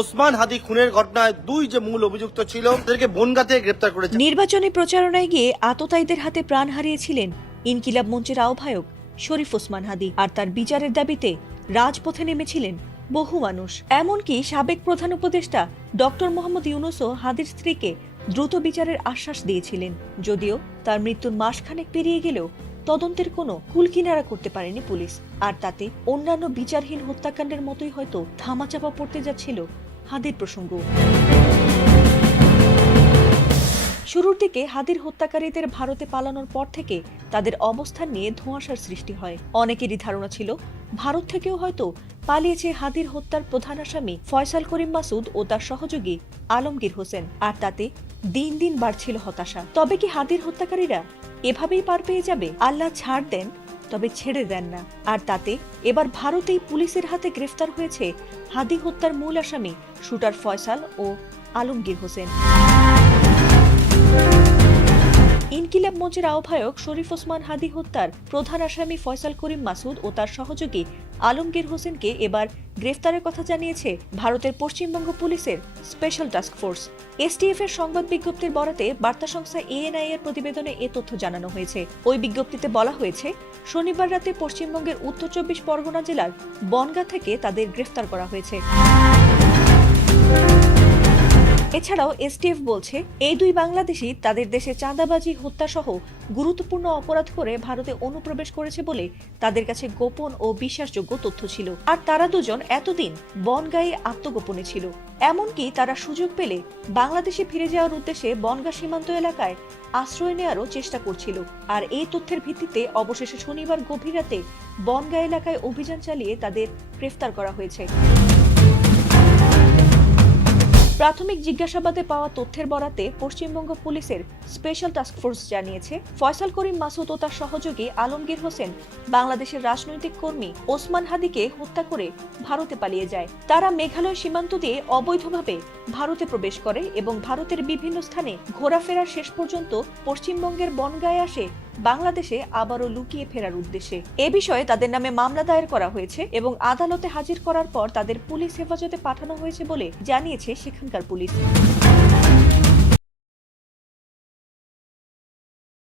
ওসমান হাদি খুনের ঘটনায় দুই যে মূল অভিযুক্ত ছিল তাদেরকে বনগাঁ থেকে গ্রেপ্তার করেছে। নির্বাচনী প্রচারণায় গিয়ে আততায়ীদের হাতে প্রাণ হারিয়েছিলেন ইনকিলাব মঞ্চের আহ্বায়ক শরীফ ওসমান হাদি, আর তার বিচারের দাবিতে রাজপথে নেমেছিলেন বহু মানুষ। এমনকি সাবেক প্রধান উপদেষ্টা ডক্টর মোহাম্মদ ইউনূসও হাদির স্ত্রীকে দ্রুত বিচারের আশ্বাস দিয়েছিলেন। যদিও তার মৃত্যুর মাসখানেক পেরিয়ে গেলেও তদন্তের কোনো কুলকিনারা করতে পারেনি পুলিশ, আর তাতে অন্যান্য বিচারহীন হত্যাকাণ্ডের মতোই হয়তো ধামাচাপা পড়তে যাচ্ছিল হাদির প্রসঙ্গ। শুরুর দিকে হাদির হত্যাকারীদের ভারতে পালানোর পর থেকে তাদের অবস্থান নিয়ে ধোঁয়াশার সৃষ্টি হয়। অনেকেরই ধারণা ছিল ভারত থেকেও হয়তো পালিয়েছে হাদির হত্যার প্রধান আসামি ফয়সাল করিম মাসুদ ও তার সহযোগী আলমগীর হোসেন, আর তাতে দিন দিন বাড়ছিল হতাশা। তবে কি হাদির হত্যাকারীরা এভাবেই পার পেয়ে যাবে? আল্লাহ ছাড় দেন তবে ছেড়ে দেন না। আর তাতে এবার ভারতেই পুলিশের হাতে গ্রেফতার হয়েছে হাদি হত্যার মূল আসামি শুটার ফয়সাল ও আলমগীর হোসেন। ইনকিলাব মঞ্চের আহ্বায়ক শরীফ ওসমান হাদি হত্যার প্রধান আসামি ফয়সাল করিম মাসুদ ও তার সহযোগী আলমগীর হোসেনকে এবার গ্রেফতারের কথা জানিয়েছে ভারতের পশ্চিমবঙ্গ পুলিশের স্পেশাল টাস্ক ফোর্স। এসটিএফ এর সংবাদ বিজ্ঞপ্তির বরাতে বার্তা সংস্থা এএনআই এর প্রতিবেদনে এ তথ্য জানানো হয়েছে। ওই বিজ্ঞপ্তিতে বলা হয়েছে, শনিবার রাতে পশ্চিমবঙ্গের উত্তর 24 পরগনা জেলার বনগাঁ থেকে তাদের গ্রেফতার করা হয়েছে। এছাড়াও এসটিএফ বলছে, এই দুই বাংলাদেশী তাদের দেশে চাঁদাবাজি, হত্যা সহ গুরুত্বপূর্ণ অপরাধ করে ভারতে অনুপ্রবেশ করেছে বলে তাদের কাছে গোপন ও বিশ্বাসযোগ্য তথ্য ছিল। আর তারা দুজন এতদিন বনগাঁয়ে আত্মগোপনে ছিল। এমনকি তারা সুযোগ পেলে বাংলাদেশে ফিরে যাওয়ার উদ্দেশ্যে বনগাঁ সীমান্ত এলাকায় আশ্রয় নেওয়ারও চেষ্টা করছিল। আর এই তথ্যের ভিত্তিতে অবশেষে শনিবার গভীর রাতে বনগাঁ এলাকায় অভিযান চালিয়ে তাদের গ্রেফতার করা হয়েছে। প্রাথমিক জিজ্ঞাসাবাদে পাওয়া তথ্যের বরাতে পশ্চিমবঙ্গ পুলিশের স্পেশাল টাস্ক ফোর্স জানিয়েছে, ফয়সাল করিম মাসুদ ও তার সহযোগী আলমগীর হোসেন বাংলাদেশের রাজনৈতিক কর্মী ওসমান হাদিকে হত্যা করে ভারতে পালিয়ে যায়। তারা মেঘালয় সীমান্ত দিয়ে অবৈধভাবে ভারতে প্রবেশ করে এবং ভারতের বিভিন্ন স্থানে ঘোরাফেরার শেষ পর্যন্ত পশ্চিমবঙ্গের বনগাঁয়ে আসে বাংলাদেশে আবারও লুকিয়ে ফেরার উদ্দেশ্যে। এ বিষয়ে তাদের নামে মামলা দায়ের করা হয়েছে এবং আদালতে হাজির করার পর তাদের পুলিশ হেফাজতে পাঠানো হয়েছে বলে জানিয়েছে সেখানকার পুলিশ।